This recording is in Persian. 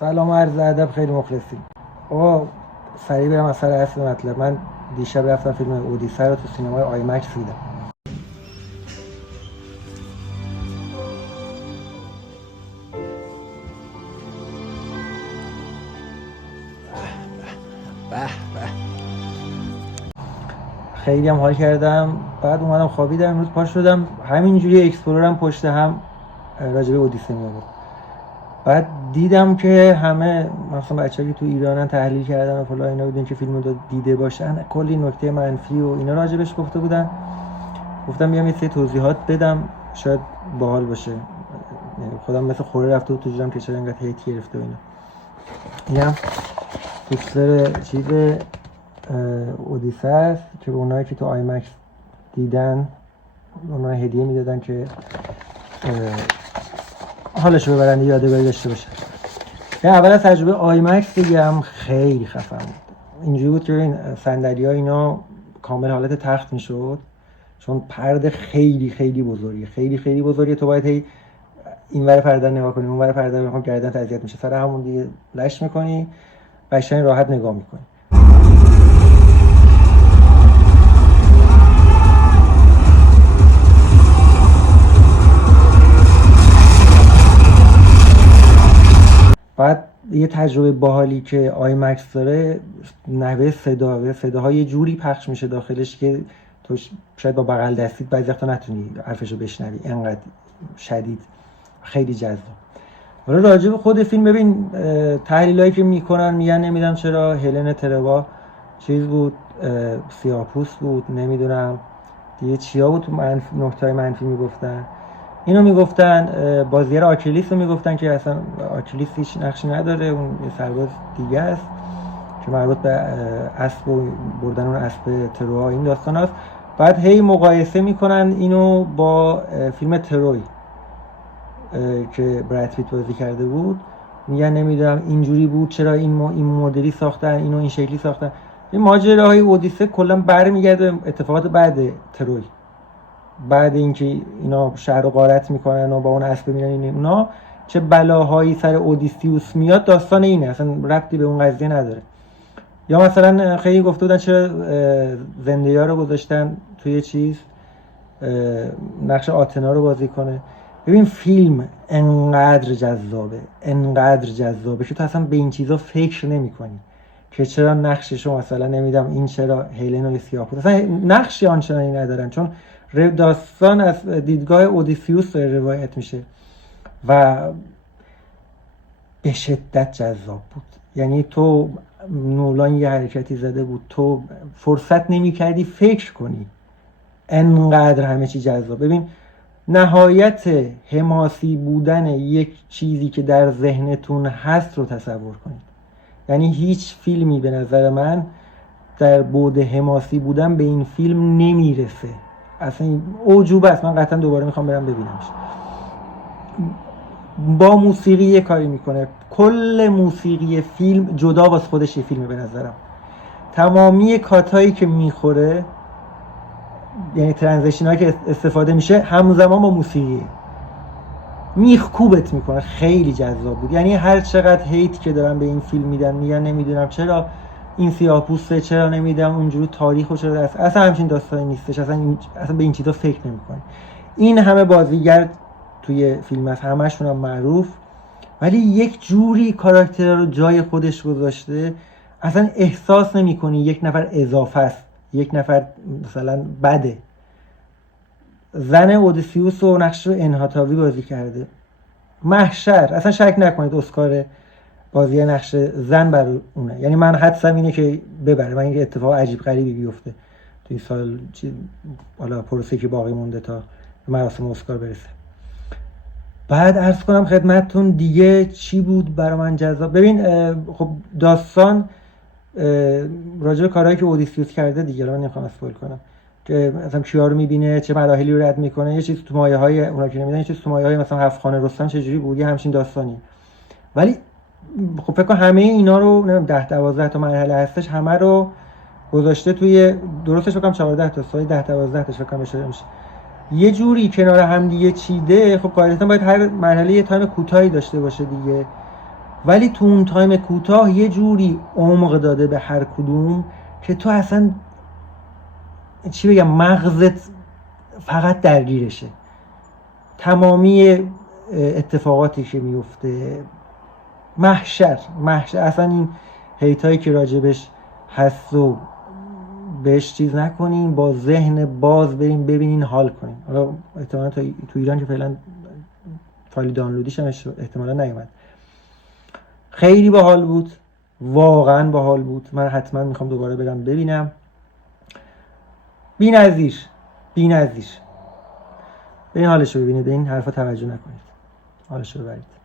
سلام و عرض ادب، خیلی مخلصیم. آقا سریع برم از سر اصل مطلب. من دیشب رفتم فیلم اودیسه رو تو سینمای آیمکس دیدم. خیلی هم حال کردم. بعد اومدم خوابیدم، امروز پاش شدم همینجوری اکسپلورم پشت هم راجع به اودیسه می‌آورد. بعد دیدم که همه مثلا بچه‌ها که تو ایرانن تحلیل کردن و فلان اینا بودن که فیلمو دیده باشن، کلی نکته منفی و اینا راجبش گفته بودن. گفتم بیام یه سری توضیحات بدم، شاید باحال باشه. خودم مثل خوره رفته بود تو جام که چرا انقدر هیت گرفته و اینا. اینم پوستر چیز اودیسه است که به اونایی که تو آیمکس دیدن اونها هدیه میدادن که حالشو ببرن، یادگاری داشته باشن. اول از تجربه آیمکس بگم، خیلی خفن بود. اینجوری بود که این صندلی‌ها اینا کامل حالت تخت میشد، چون پرده خیلی خیلی بزرگه، خیلی خیلی بزرگه. تو باید هی اینور پرده نگاه کنی، اونور پرده رو گردنت اذیت میشه، سر همون دیگه لش میکنی، قشنگ راحت نگاه میکنی. بعد یه تجربه باحالی که آیمکس داره، نحوه صداهای یه جوری پخش میشه داخلش که تو شاید با بغل دستیت بعضی وقتا نتونی حرفشو بشنوی، انقدر شدید، خیلی جذاب. حالا راجع به خود فیلم ببین، تحلیلایی که میکنن میگن نمیدونم چرا هلن تروا چیز بود، سیاه‌پوست بود، نمیدونم دیگه چیا بود، نکته‌های منفی میگفتن. اینو میگفتن، بازیگر آکیلیس رو میگفتن که اصلا آکیلیس هیچ نقشی نداره، اون یه سرباز دیگه است که مربوط به اسب و بردن اون اسب تروها این داستان هست. بعد هی مقایسه میکنن اینو با فیلم تروی که براد پیت بازی کرده بود، میگن نمیدونم اینجوری بود، چرا این مدلی ساختن، اینو این شکلی ساختن. این ماجراهای اودیسه کلا برمیگرده اتفاقات بعد تروی، بعد اینکه اینا شهر رو غارت میکنن و با اون اسب میرن، اونا چه بلاهایی سر اودیسیوس میاد، داستان اینه، اصلا ربطی به اون قضیه نداره. یا مثلا خیلی گفته بودن چرا زندیا رو گذاشتن توی چیز نقش آتنا رو بازی کنه. ببین فیلم انقدر جذابه که تو اصلا به این چیزا فکر نمی کنی که چرا نقششو مثلا نمیدم این چرا هلن و سیاه‌پوست اصلا نقشی آنچنانی ندارن، چون داستان از دیدگاه اودیسیوس روایت میشه و به شدت جذاب بود. یعنی تو نولان یه حرکتی زده بود، تو فرصت نمی کردی فکر کنی، انقدر همه چی جذاب. ببین نهایت حماسی بودن یک چیزی که در ذهنتون هست رو تصور کنید. یعنی هیچ فیلمی به نظر من در بعد حماسی بودن به این فیلم نمیرسه، اصلا اوجوبه است. من قطعا دوباره میخوام برم ببینمش. با موسیقی یه کاری میکنه، کل موسیقی فیلم جدا واسه خودش یه فیلمه به نظرم. تمامی کاتایی که میخوره، یعنی ترانزیشن هایی که استفاده میشه همزمان با موسیقی میخکوبت میکنه، خیلی جذاب بود. یعنی هر چقدر هیت که دارن به این فیلم میدن، میگن نمیدونم چرا این سیاه‌پوسته، چرا نمیدونم اونجوری تاریخو چرا اصلا همچین داستانی نیستش، اصلا به این چیزا فکر نمیکنه. این همه بازیگر توی فیلم هست، همشون هم معروف، ولی یک جوری کاراکترها رو جای خودش گذاشته، اصلا احساس نمیکنی یک نفر اضافه است، یک نفر مثلا بده. زن اودیسیوس و نقش انحطاطی بازی کرده، محشر، اصلا شک نکنید اسکار بازی نقش زن بر اونه. یعنی من حدسم اینه که ببره، من اینکه اتفاق عجیب غریبی بیفته تو این سال، حالا پروسه که باقی مونده تا مراسم اسکار برسه. بعد عرض کنم خدمتتون دیگه چی بود برای من جذاب. ببین خب داستان راجع به کارهایی که اودیسیوس کرده دیگه، من نمیخوام اسپویل کنم، که مثلا کیا رو میبینه، چه مراحلی رو رد میکنه، یه چیز تو مایه‌های اونا که نمیدونن، یه چیز تو مایه‌های مثلا هفت خانه رستم چجوری بود، یه همچین داستانی. ولی خب فکر کنم همه اینا رو نمیدونم 10-12 تا مرحله هستش، همه رو گذاشته توی، درستش فکر کنم 14 تا سایه 10-12 تا فکر کنم بشه میشه، یه جوری کنار هم دیگه چیده. خب قاعدتا باید هر مرحله یه تایم کوتاهی داشته باشه دیگه. ولی تو اون تایم کوتاه یه جوری عمق داده به هر کدوم که تو اصلا چی بگم مغزت فقط درگیرشه. تمامی اتفاقاتی که میفته، محشر اصلا این هیتایی که راجبش هست و بهش چیز نکنین، با ذهن باز بریم ببینین حال کنین. حالا احتمالا تو ایران که فعلا فایل دانلودیش هم احتمالا نیومد. خیلی باحال بود، واقعا باحال بود. من حتما میخوام دوباره برم ببینم. بی‌نظیر به این حالش رو ببینید، به این حرفا توجه نکنید، حالش رو ببرید.